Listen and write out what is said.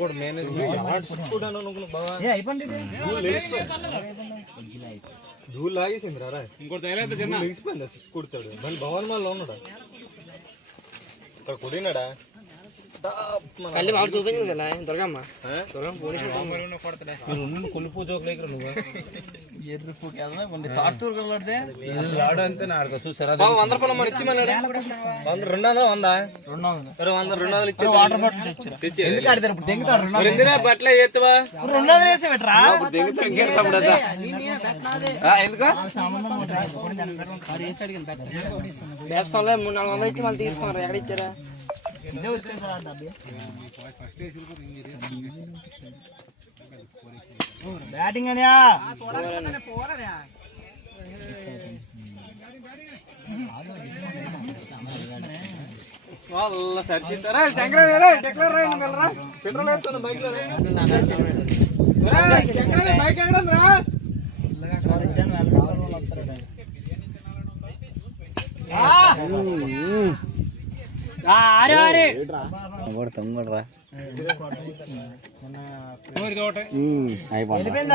కూడా మేనేజ్ ధూళ్ లాగేసింది రా ఇంకోటి లేచిపోయింది సిక్స్ కుడతాడు మళ్ళీ భవన్ మళ్ళీ ఉన్నాడా ఇక్కడ కుడినాడా చూపించింది కదా దొరకమ్మ కొల్లి పూజ నువ్వు చూసారా 100 రూపాయలు మరి ఇచ్చి మళ్ళీ 200 వందా 200 ఇచ్చి వాటర్ బాటిల్ బట్టలు ఎత్తువా 200 వేసి పెట్టరా బ్యాగ్స్ 300-400 ఇచ్చి మళ్ళీ తీసుకోరా ఎక్కడ ఇచ్చారా బ్యాటింగ్ అనియా వాళ్ళ సరిచింటారా పెట్రోల్ వేస్తాను బైక్ లో బైక్ ఎక్కడందిరా అయిపోయింది.